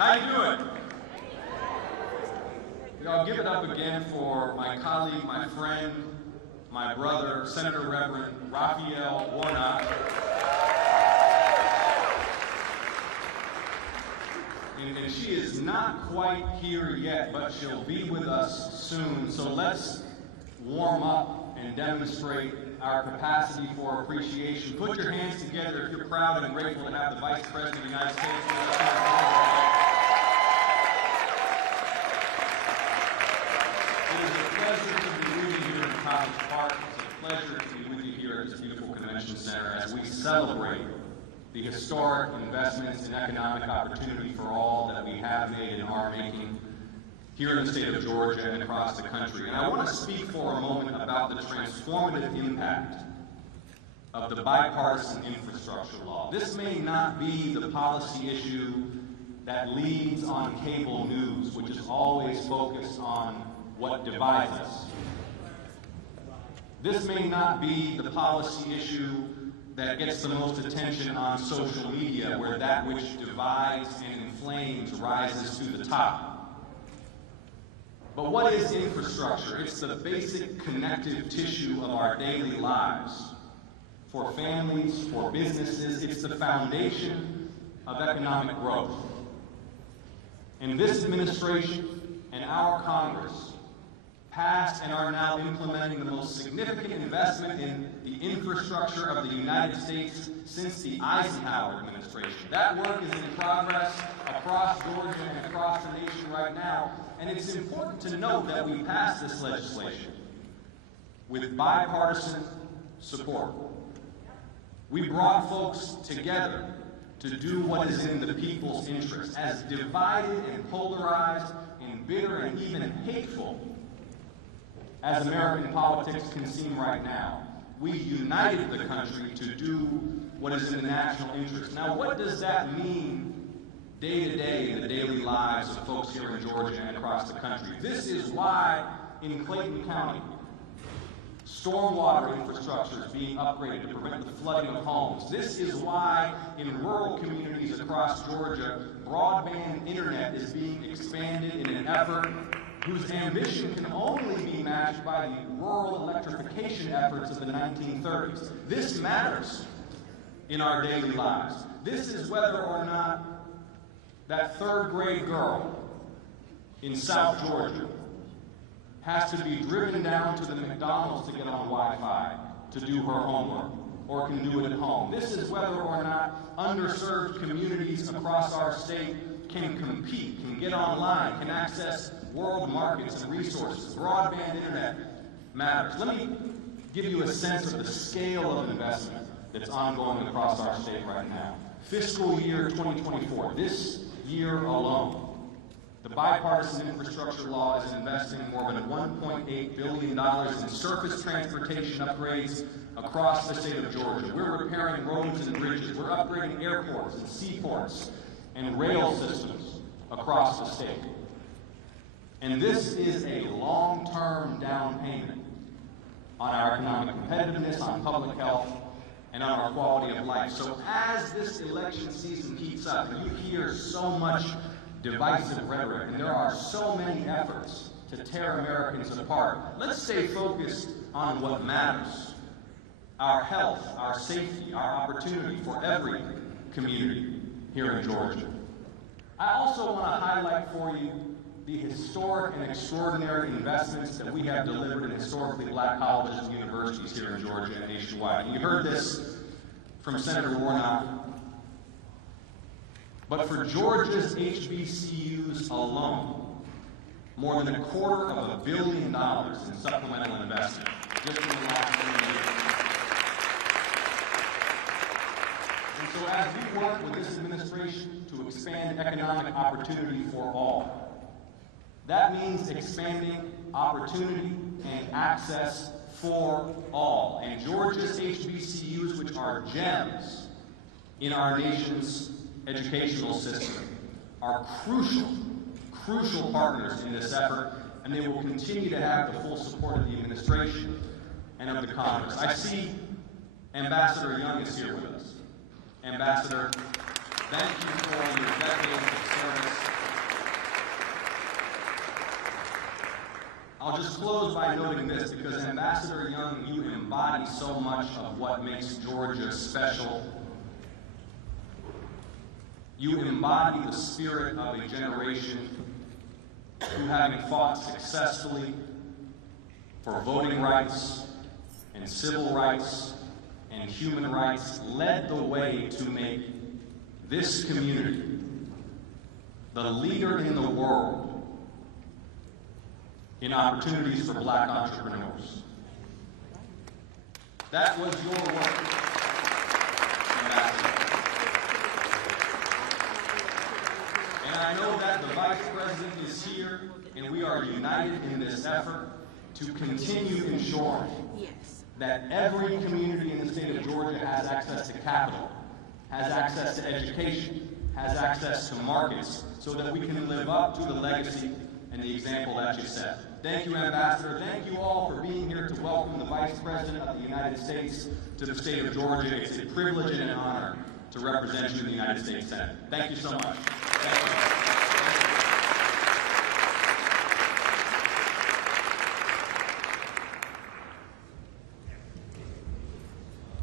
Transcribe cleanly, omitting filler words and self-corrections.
How you doing? I'll give it up again for my colleague, my friend, my brother, Senator Reverend Raphael Warnock. And she is not quite here yet, but she'll be with us soon. So let's warm up and demonstrate our capacity for appreciation. Put your hands together if you're proud and grateful to have the Vice President of the United States with us here. It is a pleasure to be with you here in College Park. It's a pleasure to be with you here at this beautiful convention center as we celebrate the historic investments in economic opportunity for all that we have made and are making here in the state of Georgia and across the country. And I want to speak for a moment about the transformative impact of the bipartisan infrastructure law. This may not be the policy issue that leads on cable news, which is always focused on what divides us. This may not be the policy issue that gets the most attention on social media, where that which divides and inflames rises to the top. But what is infrastructure? It's the basic connective tissue of our daily lives. For families, for businesses, it's the foundation of economic growth. And this administration and our Congress passed and are now implementing the most significant investment in the infrastructure of the United States since the Eisenhower administration. That work is in progress across Georgia and across the nation right now, and it's important to note that we passed this legislation with bipartisan support. We brought folks together to do what is in the people's interest. As divided and polarized and bitter and even hateful as American politics can seem right now, we united the country to do what is in the national interest. Now, what does that mean day to day in the daily lives of folks here in Georgia and across the country? This is why in Clayton County, stormwater infrastructure is being upgraded to prevent the flooding of homes. This is why in rural communities across Georgia, broadband internet is being expanded in an effort whose ambition can only be matched by the rural electrification efforts of the 1930s. This matters in our daily lives. This is whether or not that third grade girl in South Georgia has to be driven down to the McDonald's to get on Wi-Fi to do her homework, or can do it at home. This is whether or not underserved communities across our state can compete, can get online, can access world markets and resources. Broadband internet matters. Let me give you a sense of the scale of investment that's ongoing across our state right now. Fiscal year 2024, this year alone, the bipartisan infrastructure law is investing more than $1.8 billion in surface transportation upgrades across the state of Georgia. We're repairing roads and bridges. We're upgrading airports and seaports and rail systems across the state. And this is a long-term down payment on our economic competitiveness, on public health, and on our quality of life. So as this election season heats up, and you hear so much divisive rhetoric, and there are so many efforts to tear Americans apart, let's stay focused on what matters: our health, our safety, our opportunity for every community here in Georgia. I also want to highlight for you the historic and extraordinary investments that we have delivered in historically black colleges and universities here in Georgia and nationwide. And you heard this from Senator Warnock. But for Georgia's HBCUs alone, more than $250 million in supplemental investment just in the last 3 years. And so as we work with this administration to expand economic opportunity for all, that means expanding opportunity and access for all. And Georgia's HBCUs, which are gems in our nation's educational system, are crucial partners in this effort, and they will continue to have the full support of the administration and of the Congress. I see Ambassador Young is here with us. Ambassador, Thank you for your decades of service. I'll just close by noting this, because Ambassador Young, you embody so much of what makes Georgia special. You embody the spirit of a generation who, having fought successfully for voting rights and civil rights and human rights, led the way to make this community the leader in the world in opportunities for Black entrepreneurs. That was your work, Ambassador. And I know that the Vice President is here, and we are united in this effort to continue ensuring that every community in the state of Georgia has access to capital, has access to education, has access to markets, so that we can live up to the legacy and the example that you set. Thank you, Ambassador. Thank you all for being here to welcome the Vice President of the United States to the state of Georgia. It's a privilege and an honor to represent you in the United States Senate. Thank you so much. Thank you.